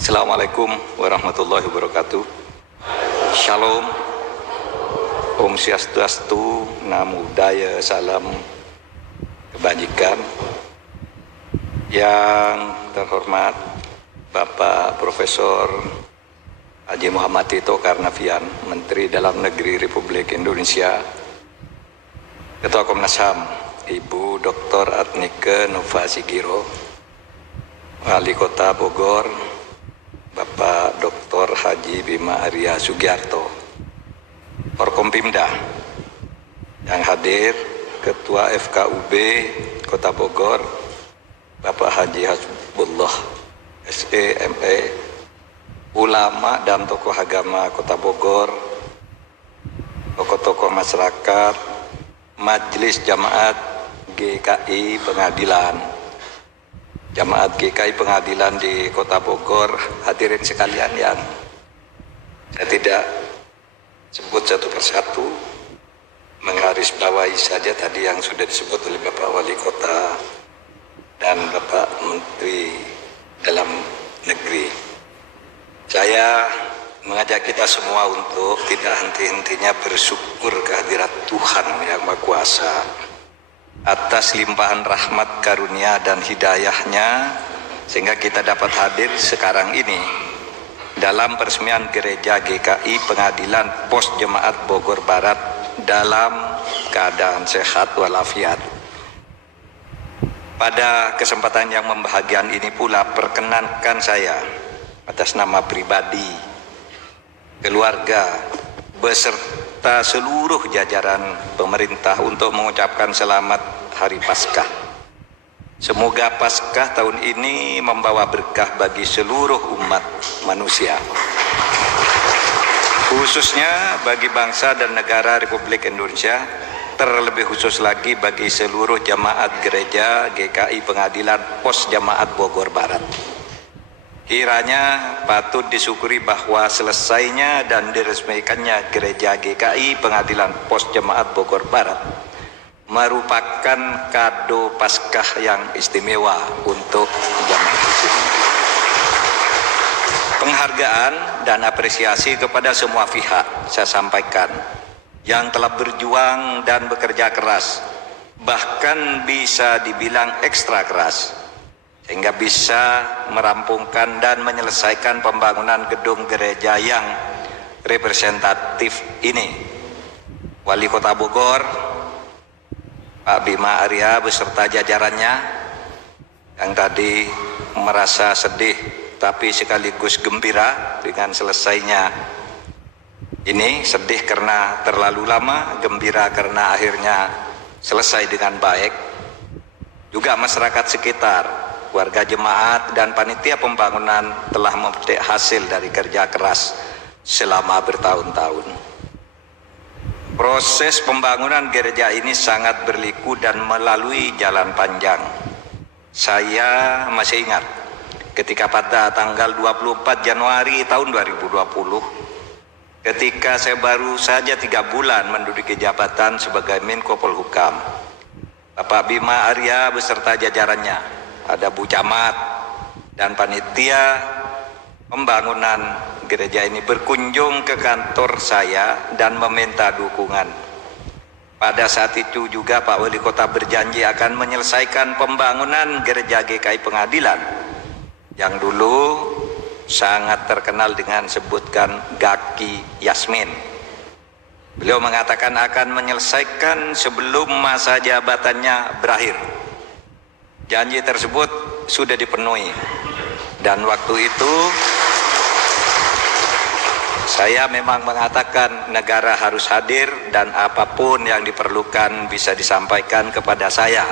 Assalamualaikum warahmatullahi wabarakatuh. Shalom, Om Swastiastu, Namo Buddhaya, salam kebajikan. Yang terhormat Bapak Profesor Haji Muhammad Tito Karnavian, Menteri Dalam Negeri Republik Indonesia, Ketua Komnas HAM Ibu Dr. Adnike Nova Sigiro, Wali Kota Bogor Bapak Dr. Haji Bima Arya Sugiarto, Forkompimda yang hadir, Ketua FKUB Kota Bogor Bapak Haji Hasbullah SEME, ulama dan tokoh agama Kota Bogor, tokoh-tokoh masyarakat, Majelis Jamaat GKI Pengadilan, Jamaat GKI Pengadilan di Kota Bogor, hadirin sekalian yang saya tidak sebut satu persatu, menggarisbawahi saja tadi yang sudah disebut oleh Bapak Wali Kota dan Bapak Menteri Dalam Negeri. Saya mengajak kita semua untuk tidak henti-hentinya bersyukur kehadirat Tuhan Yang Maha Kuasa atas limpahan rahmat, karunia, dan hidayahnya sehingga kita dapat hadir sekarang ini dalam peresmian Gereja GKI Pengadilan Pos Jemaat Bogor Barat dalam keadaan sehat walafiat. Pada kesempatan yang membahagiakan ini pula, perkenankan saya atas nama pribadi, keluarga, beserta seluruh jajaran pemerintah untuk mengucapkan selamat Hari Paskah. Semoga Paskah tahun ini membawa berkah bagi seluruh umat manusia, khususnya bagi bangsa dan negara Republik Indonesia, terlebih khusus lagi bagi seluruh jamaat gereja GKI Pengadilan Pos Jemaat Bogor Barat. Kiranya patut disyukuri bahwa selesainya dan diresmikannya Gereja GKI Pengadilan Pos Jemaat Bogor Barat merupakan kado Paskah yang istimewa untuk jemaat di sini. Penghargaan dan apresiasi kepada semua pihak saya sampaikan yang telah berjuang dan bekerja keras, bahkan bisa dibilang ekstra keras, sehingga bisa merampungkan dan menyelesaikan pembangunan gedung gereja yang representatif ini. Wali Kota Bogor, Pak Bima Arya beserta jajarannya yang tadi merasa sedih tapi sekaligus gembira dengan selesainya ini, sedih karena terlalu lama, gembira karena akhirnya selesai dengan baik. Juga masyarakat sekitar, warga jemaat dan panitia pembangunan telah memetik hasil dari kerja keras selama bertahun-tahun. Proses pembangunan gereja ini sangat berliku dan melalui jalan panjang. Saya masih ingat ketika pada tanggal 24 Januari tahun 2020, ketika saya baru saja 3 bulan menduduki jabatan sebagai Menko Polhukam, Bapak Bima Arya beserta jajarannya, ada Bu Camat dan panitia pembangunan gereja ini berkunjung ke kantor saya dan meminta dukungan. Pada saat itu juga Pak Wali Kota berjanji akan menyelesaikan pembangunan Gereja GKI Pengadilan yang dulu sangat terkenal dengan sebutkan Gaki Yasmin. Beliau mengatakan akan menyelesaikan sebelum masa jabatannya berakhir. Janji tersebut sudah dipenuhi, dan waktu itu saya memang mengatakan negara harus hadir dan apapun yang diperlukan bisa disampaikan kepada saya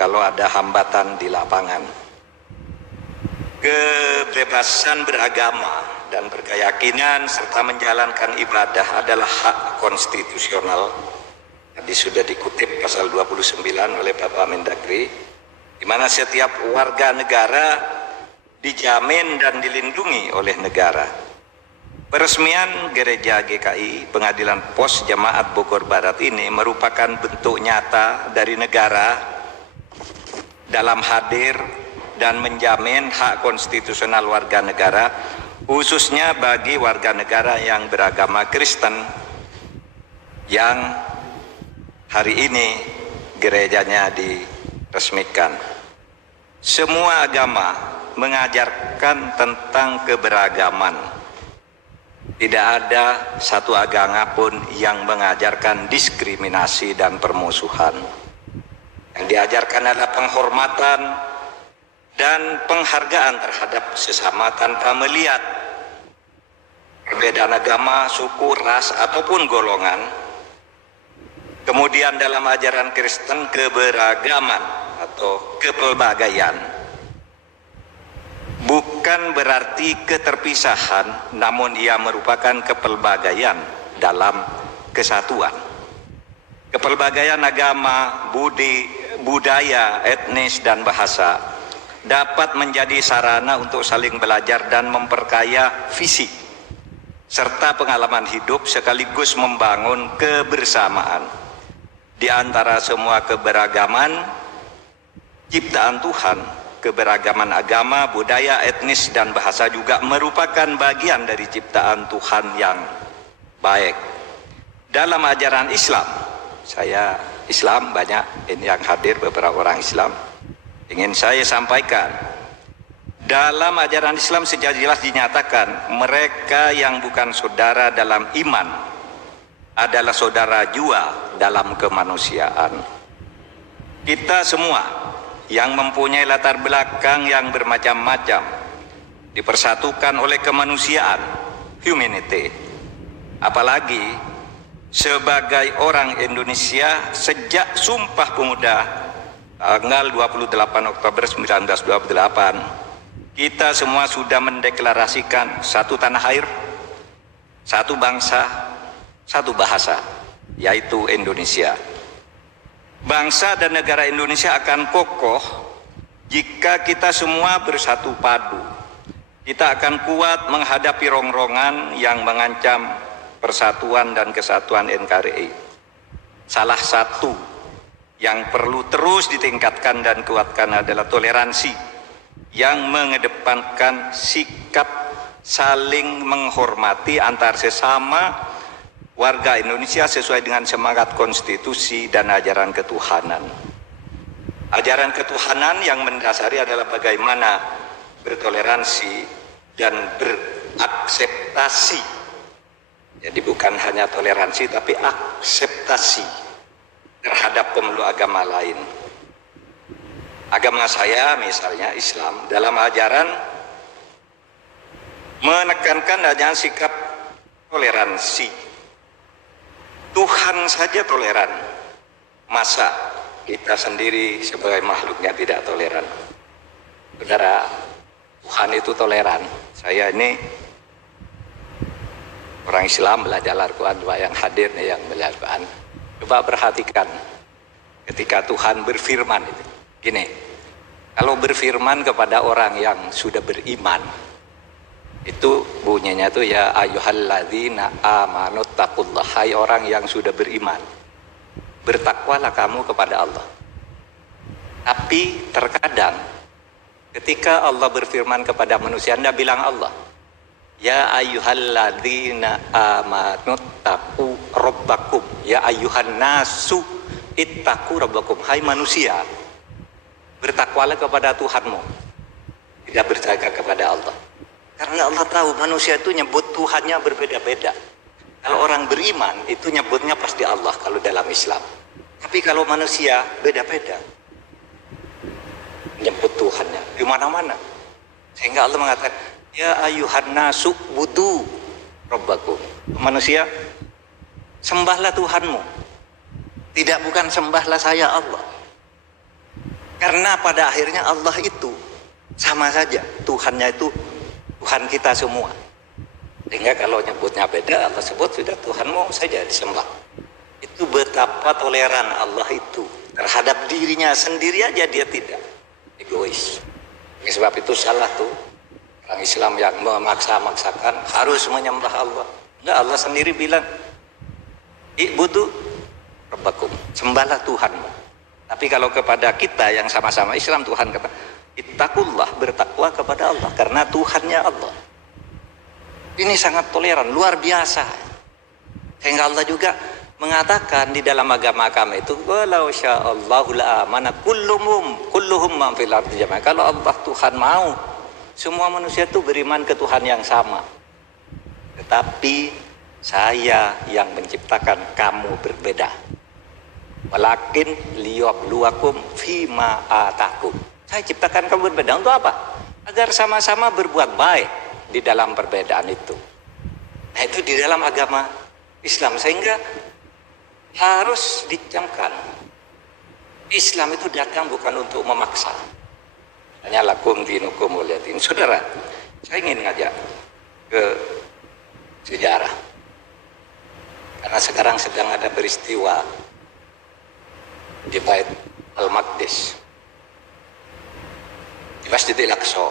kalau ada hambatan di lapangan. Kebebasan beragama dan berkeyakinan serta menjalankan ibadah adalah hak konstitusional. Tadi sudah dikutip pasal 29 oleh Bapak Mendagri, di mana setiap warga negara dijamin dan dilindungi oleh negara. Peresmian Gereja GKI Pengadilan Pos Jemaat Bogor Barat ini merupakan bentuk nyata dari negara dalam hadir dan menjamin hak konstitusional warga negara, khususnya bagi warga negara yang beragama Kristen yang hari ini gerejanya diresmikan. Semua agama mengajarkan tentang keberagaman. Tidak ada satu agama pun yang mengajarkan diskriminasi dan permusuhan. Yang diajarkan adalah penghormatan dan penghargaan terhadap sesama tanpa melihat perbedaan agama, suku, ras, ataupun golongan. Kemudian dalam ajaran Kristen, keberagaman atau kepelbagaian bukan berarti keterpisahan, namun ia merupakan kepelbagaian dalam kesatuan. Kepelbagaian agama, budaya, etnis, dan bahasa dapat menjadi sarana untuk saling belajar dan memperkaya visi serta pengalaman hidup, sekaligus membangun kebersamaan. Di antara semua keberagaman ciptaan Tuhan, keberagaman agama, budaya, etnis, dan bahasa juga merupakan bagian dari ciptaan Tuhan yang baik. Dalam ajaran Islam, saya Islam banyak, ini yang hadir beberapa orang Islam, ingin saya sampaikan, dalam ajaran Islam secara jelas dinyatakan mereka yang bukan saudara dalam iman adalah saudara jua dalam kemanusiaan. Kita semua yang mempunyai latar belakang yang bermacam-macam dipersatukan oleh kemanusiaan, humanity. Apalagi sebagai orang Indonesia, sejak Sumpah Pemuda tanggal 28 Oktober 1928, kita semua sudah mendeklarasikan satu tanah air, satu bangsa, satu bahasa, yaitu Indonesia. Bangsa dan negara Indonesia akan kokoh jika kita semua bersatu padu. Kita akan kuat menghadapi rongrongan yang mengancam persatuan dan kesatuan NKRI. Salah satu yang perlu terus ditingkatkan dan kuatkan adalah toleransi yang mengedepankan sikap saling menghormati antar sesama warga Indonesia sesuai dengan semangat konstitusi dan ajaran ketuhanan. Ajaran ketuhanan yang mendasari adalah bagaimana bertoleransi dan berakseптasi. Jadi bukan hanya toleransi tapi akseptasi terhadap pemeluk agama lain. Agama saya misalnya Islam dalam ajaran menekankan adanya sikap toleransi. Tuhan saja toleran, masa kita sendiri sebagai makhluknya tidak toleran? Saudara, Tuhan itu toleran. Saya ini orang Islam belajar Al-Quran, yang hadir nih yang belajar Al-Quran. Coba perhatikan ketika Tuhan berfirman itu. Gini, kalau berfirman kepada orang yang sudah beriman, itu bunyinya itu ya ayyuhalladzina amanu taqullah, hai orang yang sudah beriman, bertakwalah kamu kepada Allah. Tapi terkadang ketika Allah berfirman kepada manusia, Anda bilang Allah, ya ayyuhalladzina amanu taqu rabbakum, ya ayyuhan nasu ittaqu rabbakum, hai manusia, bertakwalah kepada Tuhanmu, tidak berjaga kepada Allah. Karena Allah tahu manusia itu nyebut Tuhannya berbeda-beda. Kalau orang beriman itu nyebutnya pasti Allah kalau dalam Islam. Tapi kalau manusia beda-beda nyebut Tuhannya di mana-mana. Sehingga Allah mengatakan, ya ayyuhan nasu budu rabbakum. Manusia, sembahlah Tuhanmu. Tidak bukan sembahlah saya Allah. Karena pada akhirnya Allah itu sama saja, Tuhannya itu Tuhan kita semua. Sehingga kalau nyebutnya beda, Allah sebut sudah Tuhanmu saja disembah. Itu betapa toleran Allah itu terhadap dirinya sendiri aja, dia tidak egois. Sebab itu salah tuh orang Islam yang memaksa-maksakan harus menyembah Allah. Enggak, Allah sendiri bilang, ibudu rabbakum, sembahlah Tuhanmu. Tapi kalau kepada kita yang sama-sama Islam, Tuhan kata, Ittaqullah, bertakwa kepada Allah karena Tuhannya Allah. Ini sangat toleran, luar biasa. Sehingga Allah juga mengatakan di dalam agama kami itu, walau sya'allahu la'amana kulluhum man fil ardi jami'an. Kalau Allah Tuhan mau, semua manusia itu beriman ke Tuhan yang sama. Tetapi saya yang menciptakan kamu berbeda. Walakin liyabluwakum fima atakum. Saya ciptakan kamu berbeda untuk apa? Agar sama-sama berbuat baik di dalam perbedaan itu. Nah, itu di dalam agama Islam, sehingga harus dicamkan. Islam itu datang bukan untuk memaksa. Hanya lakum dinukum waliyatin. Saudara, saya ingin ngajak ke sejarah. Karena sekarang sedang ada peristiwa di Bait Al-Maqdis, di Masjidil Aqsa.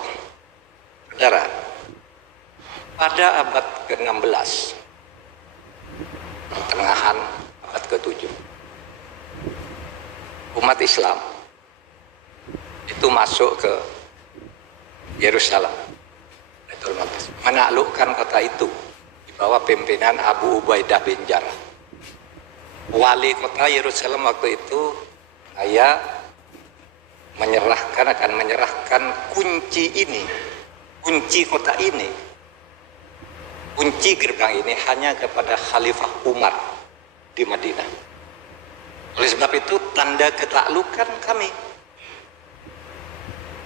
Saudara, pada abad ke-16, pertengahan abad ke-7, umat Islam itu masuk ke Yerusalem, Baitul Maqdis, menaklukkan kota itu di bawah pimpinan Abu Ubaidah bin Jarrah. Wali kota Yerusalem waktu itu akan menyerahkan kunci ini, kunci kota ini, kunci gerbang ini hanya kepada Khalifah Umar di Madinah. Oleh sebab itu, tanda ketaklukan kami,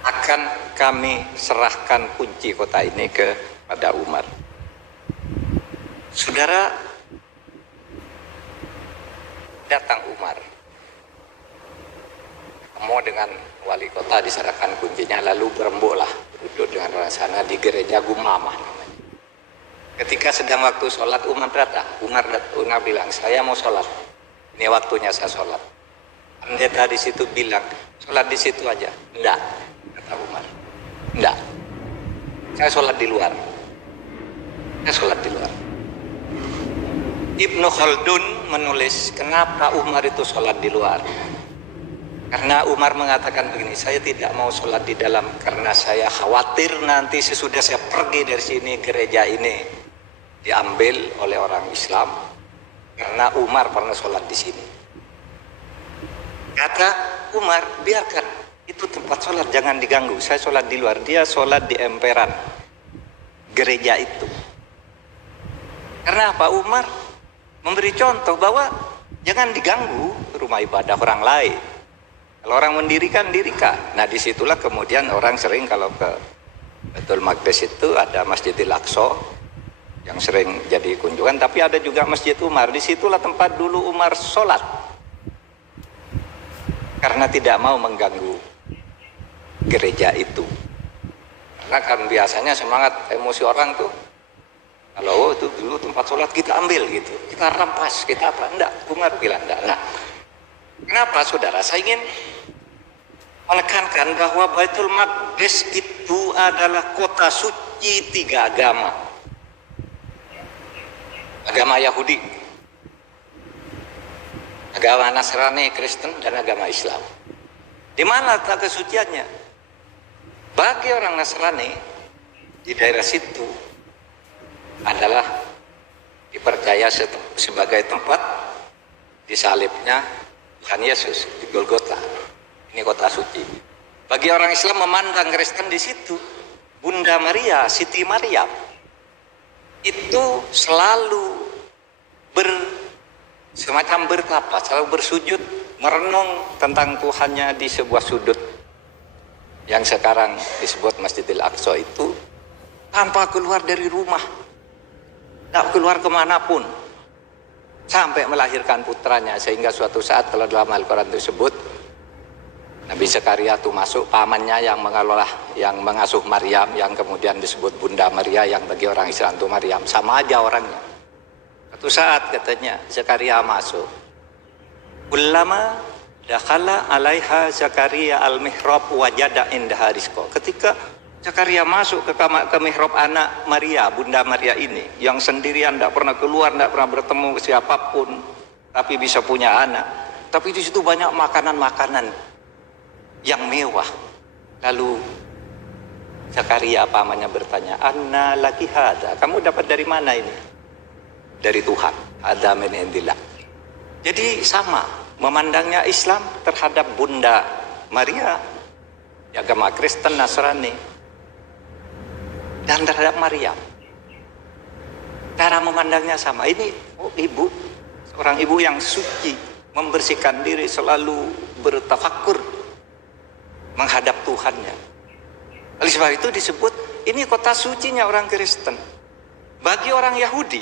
akan kami serahkan kunci kota ini kepada Umar. Saudara, datang Umar, ketemu dengan wali kota, diserahkan kuncinya, lalu berembuklah duduk dengan orang sana di gereja Gumamah namanya. Ketika sedang waktu sholat, Umar datang. Umar bilang, saya mau sholat, ini waktunya saya sholat. Pendeta di situ bilang, sholat di situ aja. Enggak, kata Umar, enggak, saya sholat di luar. Saya sholat di luar. Ibnu Khaldun menulis, kenapa Umar itu sholat di luar? Karena Umar mengatakan begini, saya tidak mau sholat di dalam karena saya khawatir nanti sesudah saya pergi dari sini, gereja ini diambil oleh orang Islam. Karena Umar pernah sholat di sini. Kata Umar, biarkan, itu tempat sholat, jangan diganggu. Saya sholat di luar, dia sholat di emperan gereja itu. Karena apa? Umar memberi contoh bahwa jangan diganggu rumah ibadah orang lain. Kalau orang mendirikan, dirikan. Nah, disitulah kemudian orang sering kalau ke Baitul Maqdis itu ada Masjidil Aqsa yang sering jadi kunjungan, tapi ada juga Masjid Umar. Disitulah tempat dulu Umar sholat, karena tidak mau mengganggu gereja itu. Karena kan biasanya semangat emosi orang tuh, kalau itu dulu tempat sholat kita ambil gitu, kita rampas, kita apa? Enggak, Umar bilang enggak. Nah, kenapa saudara? Saya ingin menekankan bahwa Baitul Maqdis itu adalah kota suci tiga agama. Agama Yahudi, agama Nasrani, Kristen, dan agama Islam. Di mana letak kesuciannya? Bagi orang Nasrani di daerah situ adalah dipercaya sebagai tempat disalibnya Tuhan Yesus di Golgota. Ini kota suci. Bagi orang Islam memandang Kristen di situ, Bunda Maria, Siti Maryam, itu selalu semacam bertapa, selalu bersujud, merenung tentang Tuhannya di sebuah sudut yang sekarang disebut Masjidil Aqsa itu, tanpa keluar dari rumah, tak keluar kemanapun, sampai melahirkan putranya. Sehingga suatu saat kalau dalam Al-Quran disebut, Nabi Zakaria itu masuk, pamannya yang mengelola, yang mengasuh Maryam, yang kemudian disebut Bunda Maria, yang bagi orang Islam itu Maryam, sama aja orangnya. Suatu saat katanya Zakaria masuk, ulama dakhala alaiha Zakaria al-mihrab wajada indaha rizqa. Ketika Zakaria masuk ke mihrab anak Maria, Bunda Maria ini, yang sendirian, tidak pernah keluar, tidak pernah bertemu siapapun, tapi bisa punya anak. Tapi di situ banyak makanan-makanan yang mewah. Lalu Zakaria pamannya bertanya, "Anna laki hada, kamu dapat dari mana ini?" "Dari Tuhan, ada min indillah." Jadi sama memandangnya Islam terhadap Bunda Maria, agama Kristen, Nasrani, dan terhadap Maryam. Cara memandangnya sama. Ini ibu, seorang ibu yang suci, membersihkan diri, selalu bertafakur menghadap Tuhannya. Oleh sebab itu disebut ini kota sucinya orang Kristen. Bagi orang Yahudi,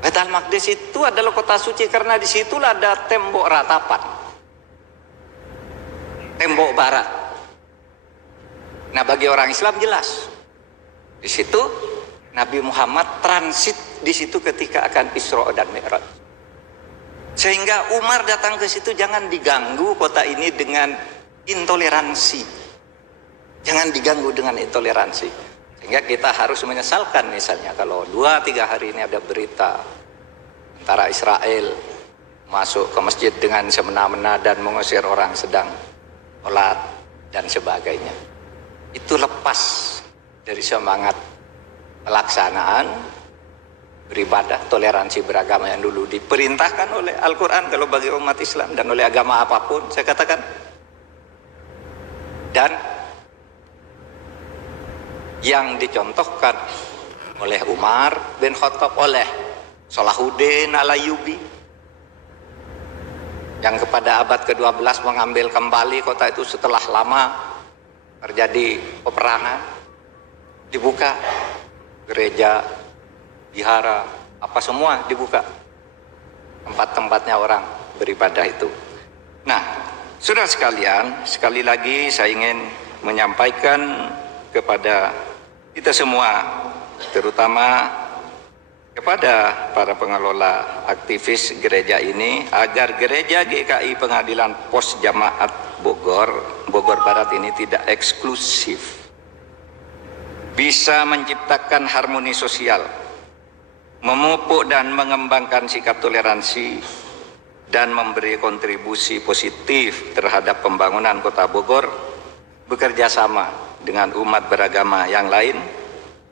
Baitul Maqdis itu adalah kota suci karena disitulah ada tembok ratapan, tembok barat. Nah, bagi orang Islam jelas, di situ Nabi Muhammad transit di situ ketika akan Isra dan Mi'raj. Sehingga Umar datang ke situ, jangan diganggu kota ini dengan intoleransi. Jangan diganggu dengan intoleransi. Sehingga kita harus menyesalkan misalnya kalau 2-3 hari ini ada berita antara Israel masuk ke masjid dengan semena-mena dan mengusir orang sedang sholat dan sebagainya. Itu lepas dari semangat pelaksanaan beribadah, toleransi beragama yang dulu diperintahkan oleh Al-Quran kalau bagi umat Islam dan oleh agama apapun, saya katakan. Dan yang dicontohkan oleh Umar bin Khattab, oleh Salahuddin Al-Ayyubi, yang kepada abad ke-12 mengambil kembali kota itu setelah lama terjadi peperangan, dibuka gereja, wihara, apa semua dibuka, tempat-tempatnya orang beribadah itu. Nah, saudara sekalian, sekali lagi saya ingin menyampaikan kepada kita semua, terutama kepada para pengelola aktivis gereja ini, agar gereja GKI Pengadilan Pos Jamaat Bogor Barat ini tidak eksklusif, bisa menciptakan harmoni sosial, memupuk dan mengembangkan sikap toleransi, dan memberi kontribusi positif terhadap pembangunan kota Bogor, bekerja sama dengan umat beragama yang lain.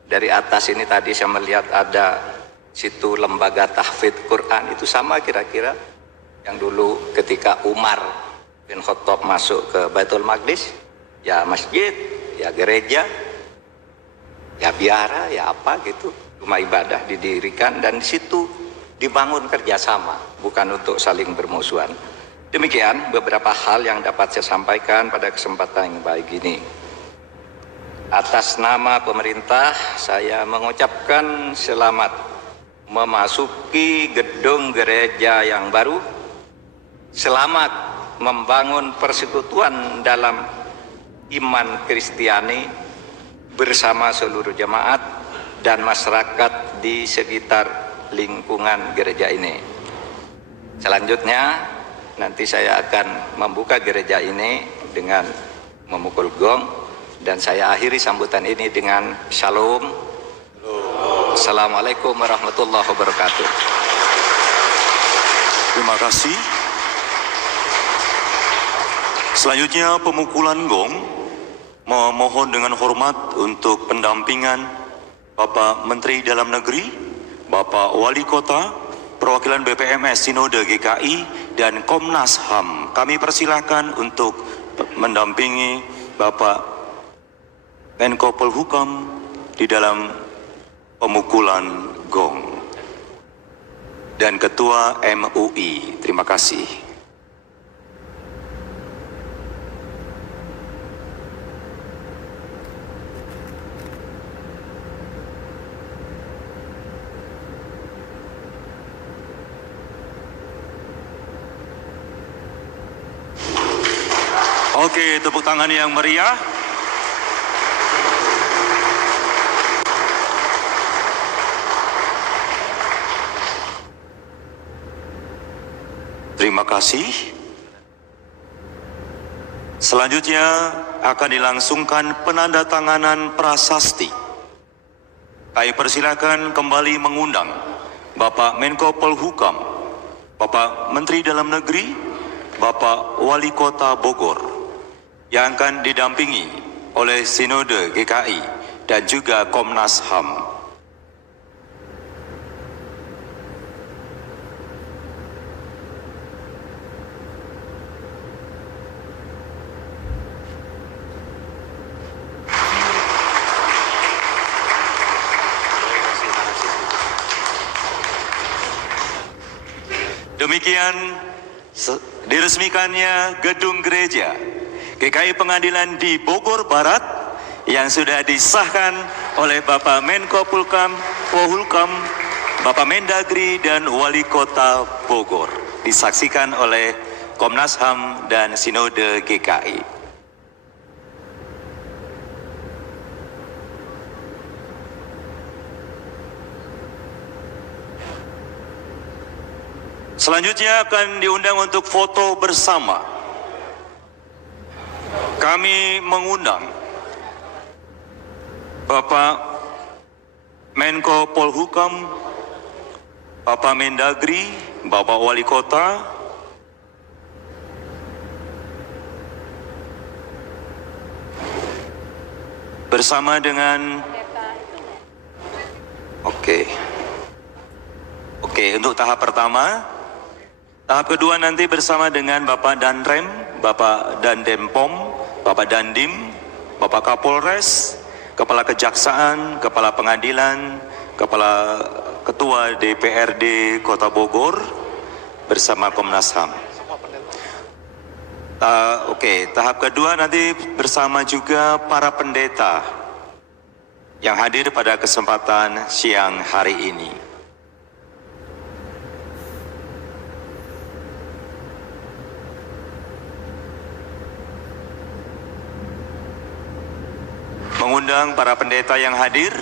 Dari atas ini tadi saya melihat ada situ lembaga tahfidz Quran, itu sama kira-kira yang dulu ketika Umar bin Khattab masuk ke Baitul Maqdis, ya masjid, ya gereja, ya biara, ya apa gitu, rumah ibadah didirikan dan di situ dibangun kerjasama, bukan untuk saling bermusuhan. Demikian beberapa hal yang dapat saya sampaikan pada kesempatan yang baik ini. Atas nama pemerintah, saya mengucapkan selamat memasuki gedung gereja yang baru. Selamat membangun persekutuan dalam iman Kristiani bersama seluruh jemaat dan masyarakat di sekitar lingkungan gereja ini. Selanjutnya nanti saya akan membuka gereja ini dengan memukul gong, dan saya akhiri sambutan ini dengan shalom. Assalamualaikum warahmatullahi wabarakatuh. Terima kasih. Selanjutnya pemukulan gong, memohon dengan hormat untuk pendampingan Bapak Menteri Dalam Negeri, Bapak Wali Kota, perwakilan BPMS Sinode GKI, dan Komnas HAM. Kami persilahkan untuk mendampingi Bapak Menko Polhukam di dalam pemukulan gong. Dan Ketua MUI. Terima kasih. Oke, tepuk tangan yang meriah. Terima kasih. Selanjutnya akan dilangsungkan penandatanganan prasasti. Kami persilakan kembali mengundang Bapak Menko Polhukam, Bapak Menteri Dalam Negeri, Bapak Wali Kota Bogor, yang akan didampingi oleh Sinode GKI dan juga Komnas HAM. Demikian diresmikannya gedung gereja GKI Pengadilan di Bogor Barat yang sudah disahkan oleh Bapak Menko Polhukam, Bapak Mendagri dan Wali Kota Bogor. Disaksikan oleh Komnas HAM dan Sinode GKI. Selanjutnya akan diundang untuk foto bersama. Kami mengundang Bapak Menko Polhukam, Bapak Mendagri, Bapak Wali Kota, bersama dengan Oke, untuk tahap pertama. Tahap kedua nanti bersama dengan Bapak Danrem, Bapak Dandempom, Bapak Dandim, Bapak Kapolres, Kepala Kejaksaan, Kepala Pengadilan, Kepala Ketua DPRD Kota Bogor, bersama Komnas HAM. Tahap kedua nanti bersama juga para pendeta yang hadir pada kesempatan siang hari ini. Mengundang para pendeta yang hadir.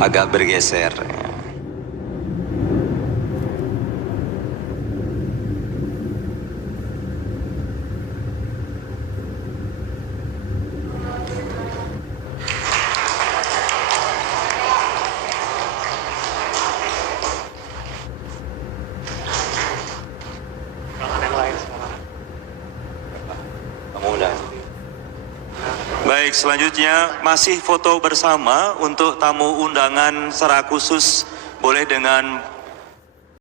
Agak bergeser. Baik, selanjutnya masih foto bersama untuk tamu undangan secara khusus boleh dengan